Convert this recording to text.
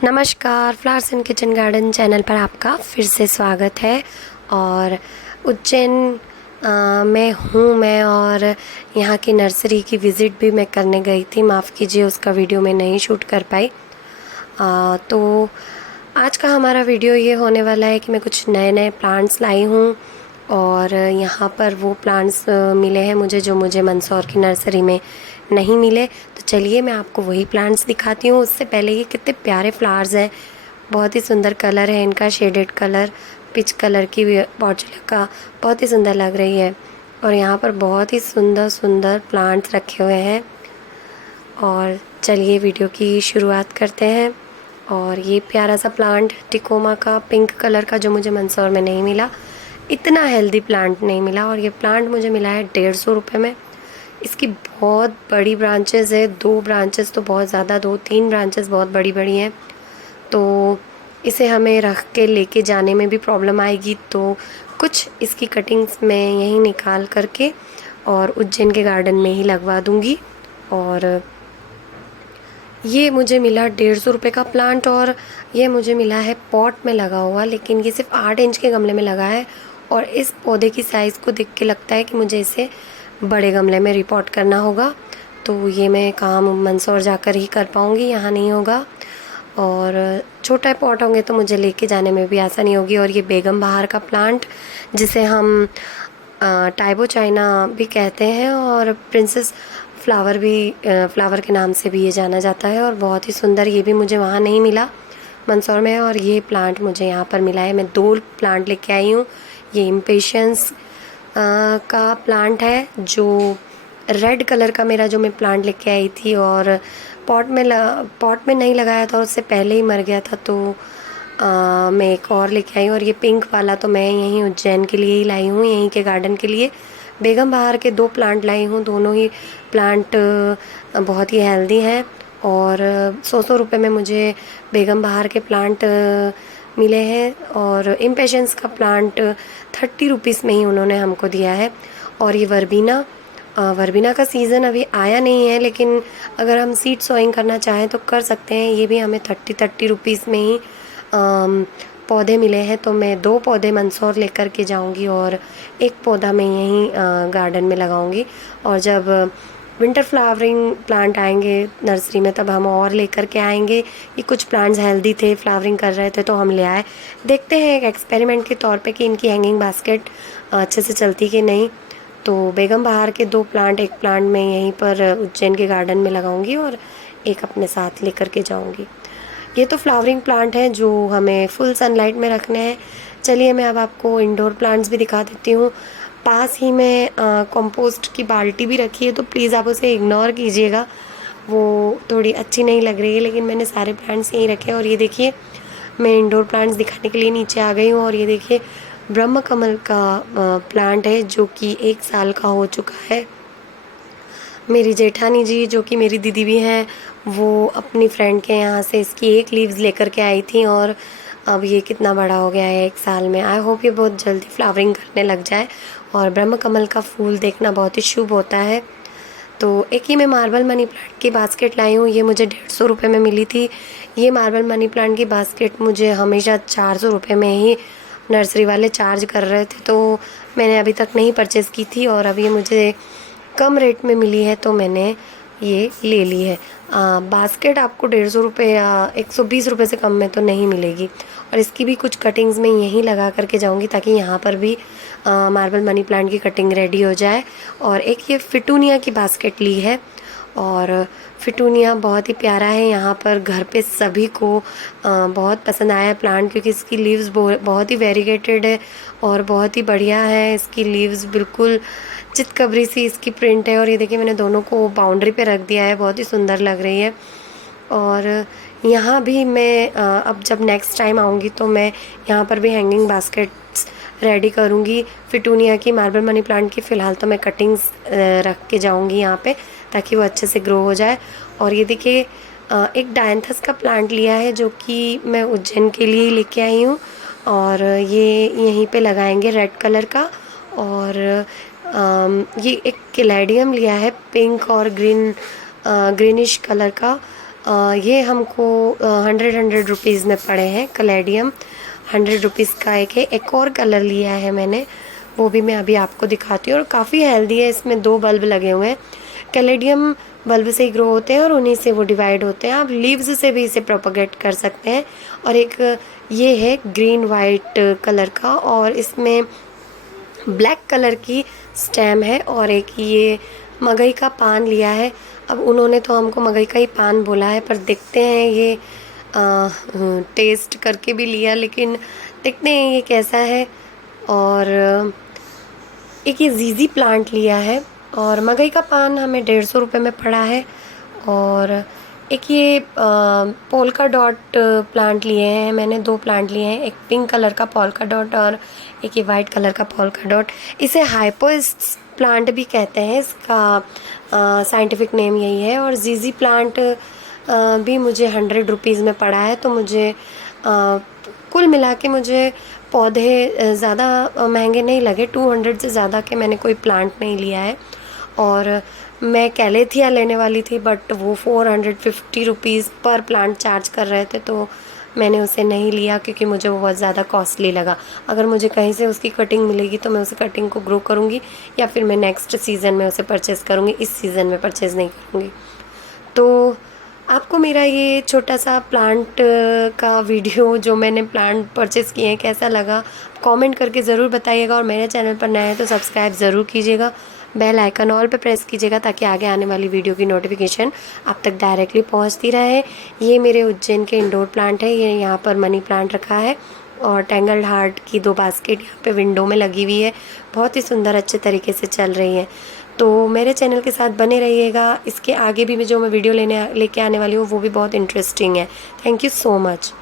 नमस्कार, flowers in kitchen garden channel पर आपका फिर से स्वागत है। और उज्जैन में हूँ मैं, और यहाँ की नर्सरी की विज़िट भी मैं करने गई थी। माफ़ कीजिए, उसका वीडियो मैं नहीं शूट कर पाई। तो आज का हमारा वीडियो ये होने वाला है कि मैं कुछ नए नए प्लांट्स लाई हूँ, और यहाँ पर वो प्लांट्स मिले हैं मुझे जो मुझे मंदसौर की नर्सरी में नहीं मिले। तो चलिए मैं आपको वही प्लांट्स दिखाती हूँ। उससे पहले ये कितने प्यारे फ्लावर्स हैं, बहुत ही सुंदर कलर है इनका, शेडेड कलर, पिच कलर की पॉर्चुला बहुत ही सुंदर लग रही है। और यहाँ पर बहुत ही सुंदर सुंदर प्लांट्स रखे हुए हैं। और चलिए वीडियो की शुरुआत करते हैं। और ये प्यारा सा प्लांट टिकोमा का पिंक कलर का जो मुझे मंदसौर में नहीं मिला, इतना हेल्दी प्लांट नहीं मिला। और ये प्लांट मुझे मिला है 150 रुपये में। इसकी बहुत बड़ी ब्रांचेस है, 2 ब्रांचेस तो बहुत ज़्यादा, 2-3 ब्रांचेस बहुत बड़ी बड़ी हैं। तो इसे हमें रख के लेके जाने में भी प्रॉब्लम आएगी, तो कुछ इसकी कटिंग्स मैं यहीं निकाल करके और उज्जैन के गार्डन में ही लगवा दूँगी। और ये मुझे मिला 150 रुपये का प्लांट, और ये मुझे मिला है पॉट में लगा हुआ, लेकिन ये सिर्फ 8 इंच के गमले में लगा है। और इस पौधे की साइज़ को देख के लगता है कि मुझे इसे बड़े गमले में रिपोर्ट करना होगा। तो ये मैं काम मंदसौर जाकर ही कर पाऊँगी, यहाँ नहीं होगा। और छोटा पॉट होंगे तो मुझे लेके जाने में भी आसानी होगी। और ये बेगम बहार का प्लांट, जिसे हम टाइबो चाइना भी कहते हैं, और प्रिंसेस फ्लावर भी, फ्लावर के नाम से भी ये जाना जाता है। और बहुत ही सुंदर, ये भी मुझे वहाँ नहीं मिला मंदसौर में, और ये प्लांट मुझे यहाँ पर मिला है। मैं 2 प्लांट लेके आई हूँ। ये इम्पेशंस का प्लांट है, जो रेड कलर का मेरा जो मैं प्लांट लेके आई थी, और पॉट में नहीं लगाया था, उससे पहले ही मर गया था। तो मैं एक और लेके आई हूँ। और ये पिंक वाला तो मैं यहीं उज्जैन के लिए ही लाई हूँ, यहीं के गार्डन के लिए। बेगम बहार के 2 प्लांट लाई हूँ, दोनों ही प्लांट बहुत ही हेल्दी हैं। और 100 रुपये में मुझे बेगम बहार के प्लांट मिले हैं, और इम्पेशंस का प्लांट 30 रुपीज़ में ही उन्होंने हमको दिया है। और ये वर्बीना का सीज़न अभी आया नहीं है, लेकिन अगर हम सीड सोइंग करना चाहें तो कर सकते हैं। ये भी हमें 30 रुपीज़ में ही पौधे मिले हैं। तो मैं 2 पौधे मंदसौर लेकर के जाऊंगी, और एक पौधा मैं यहीं गार्डन में लगाऊंगी। और जब विंटर फ्लावरिंग प्लांट आएंगे नर्सरी में, तब हम और लेकर के आएंगे। ये कुछ प्लांट्स हेल्दी थे, फ्लावरिंग कर रहे थे, तो हम ले आए। देखते हैं एक एक्सपेरिमेंट के तौर पे कि इनकी हैंगिंग बास्केट अच्छे से चलती कि नहीं। तो बेगम बहार के 2 प्लांट, एक प्लांट मैं यहीं पर उज्जैन के गार्डन में लगाऊंगी, और एक अपने साथ लेकर के जाऊंगी। ये तो फ्लावरिंग प्लांट हैं जो हमें फुल सनलाइट में रखने हैं। चलिए मैं अब आपको इंडोर प्लांट्स भी दिखा देती हूँ। पास ही में कंपोस्ट की बाल्टी भी रखी है, तो प्लीज़ आप उसे इग्नोर कीजिएगा, वो थोड़ी अच्छी नहीं लग रही है। लेकिन मैंने सारे प्लांट्स यहीं रखे हैं। और ये देखिए, मैं इंडोर प्लांट्स दिखाने के लिए नीचे आ गई हूँ। और ये देखिए, ब्रह्म कमल का प्लांट है, जो कि 1 साल का हो चुका है। मेरी जेठानी जी, जो कि मेरी दीदी भी हैं, वो अपनी फ्रेंड के यहाँ से इसकी 1 लीव्स लेकर के आई थी, और अब ये कितना बड़ा हो गया है 1 साल में। आई होप ये बहुत जल्दी फ्लावरिंग करने लग जाए। और ब्रह्म कमल का फूल देखना बहुत ही शुभ होता है। तो एक ही मैं मार्बल मनी प्लांट की बास्केट लाई हूँ। ये मुझे 150 रुपये में मिली थी। ये मार्बल मनी प्लांट की बास्केट मुझे हमेशा 400 रुपये में ही नर्सरी वाले चार्ज कर रहे थे, तो मैंने अभी तक नहीं परचेज़ की थी। और अब ये मुझे कम रेट में मिली है, तो मैंने ये ले ली है। बास्केट आपको 150 रुपये या 120 रुपये से कम में तो नहीं मिलेगी। और इसकी भी कुछ कटिंग्स मैं यहीं लगा करके जाऊंगी, ताकि यहाँ पर भी मार्बल मनी प्लांट की कटिंग रेडी हो जाए। और एक ये फिटूनिया की बास्केट ली है, और फिटूनिया बहुत ही प्यारा है। यहाँ पर घर पे सभी को बहुत पसंद आया है प्लांट, क्योंकि इसकी लीव्स बहुत ही वेरीगेटेड है, और बहुत ही बढ़िया है। इसकी लीव्स बिल्कुल चितकबरी सी इसकी प्रिंट है। और ये देखिए, मैंने दोनों को बाउंड्री पे रख दिया है, बहुत ही सुंदर लग रही है। और यहाँ भी मैं अब जब नेक्स्ट टाइम आऊँगी, तो मैं यहाँ पर भी हैंगिंग बास्केट्स रेडी करूँगी फिटूनिया की। मार्बल मनी प्लांट की फ़िलहाल तो मैं कटिंग्स रख के जाऊँगी यहाँ पे, ताकि वो अच्छे से ग्रो हो जाए। और ये देखिए, एक डायंथस का प्लांट लिया है, जो कि मैं उज्जैन के लिए ही लेके आई हूँ। और ये यहीं पे लगाएंगे, रेड कलर का। और ये एक कैलेडियम लिया है, पिंक और ग्रीनिश कलर का, ये हमको 100 रुपीज़ में पड़े हैं। कैलेडियम 100 रुपीज़ का एक और कलर लिया है मैंने, वो भी मैं अभी आपको दिखाती हूँ। और काफ़ी हेल्दी है, इसमें 2 बल्ब लगे हुए हैं। कैलेडियम बल्ब से ही ग्रो होते हैं और उन्हीं से वो डिवाइड होते हैं। आप लीव्स से भी इसे प्रोपगेट कर सकते हैं। और एक ये है ग्रीन वाइट कलर का, और इसमें ब्लैक कलर की स्टेम है। और एक ये मगई का पान लिया है। अब उन्होंने तो हमको मगई का ही पान बोला है, पर देखते हैं ये टेस्ट करके भी लिया, लेकिन देखते हैं ये कैसा है। और एक ये ज़ीज़ी प्लांट लिया है, और मगई का पान हमें 150 रुपये में पड़ा है। और एक ये पोल्का डॉट प्लांट लिए हैं मैंने, 2 प्लांट लिए हैं, एक पिंक कलर का पोल्का डॉट और एक ये वाइट कलर का पोल्का डॉट। इसे हाइपोइस्ट प्लांट भी कहते हैं, इसका साइंटिफिक नेम यही है। और ज़ीज़ी प्लांट भी मुझे 100 रुपीज़ में पड़ा है। तो मुझे कुल मिला के मुझे पौधे ज़्यादा महंगे नहीं लगे। 200 से ज़्यादा के मैंने कोई प्लांट नहीं लिया है। और मैं कैलेथिया लेने वाली थी, बट वो 450 रुपीज़ पर प्लांट चार्ज कर रहे थे, तो मैंने उसे नहीं लिया क्योंकि मुझे वो बहुत ज़्यादा कॉस्टली लगा। अगर मुझे कहीं से उसकी कटिंग मिलेगी तो मैं उस कटिंग को ग्रो करूँगी, या फिर मैं नेक्स्ट सीज़न में उसे परचेज़ करूँगी, इस सीज़न में परचेज़ नहीं करूँगी। तो आपको मेरा ये छोटा सा प्लांट का वीडियो जो मैंने प्लांट परचेज़ किए हैं कैसा लगा, कमेंट करके ज़रूर बताइएगा। और मेरे चैनल पर नए हैं तो सब्सक्राइब ज़रूर कीजिएगा, बेल आइकन ऑल पे प्रेस कीजिएगा, ताकि आगे आने वाली वीडियो की नोटिफिकेशन आप तक डायरेक्टली पहुंचती रहे। ये मेरे उज्जैन के इंडोर प्लांट है। ये यहाँ पर मनी प्लांट रखा है, और टेंगल्ड हार्ट की 2 बास्केट यहाँ पे विंडो में लगी हुई है, बहुत ही सुंदर अच्छे तरीके से चल रही है। तो मेरे चैनल के साथ बने रहिएगा। इसके आगे भी जो मैं वीडियो लेके आने वाली हूँ वो भी बहुत इंटरेस्टिंग है। Thank you so much.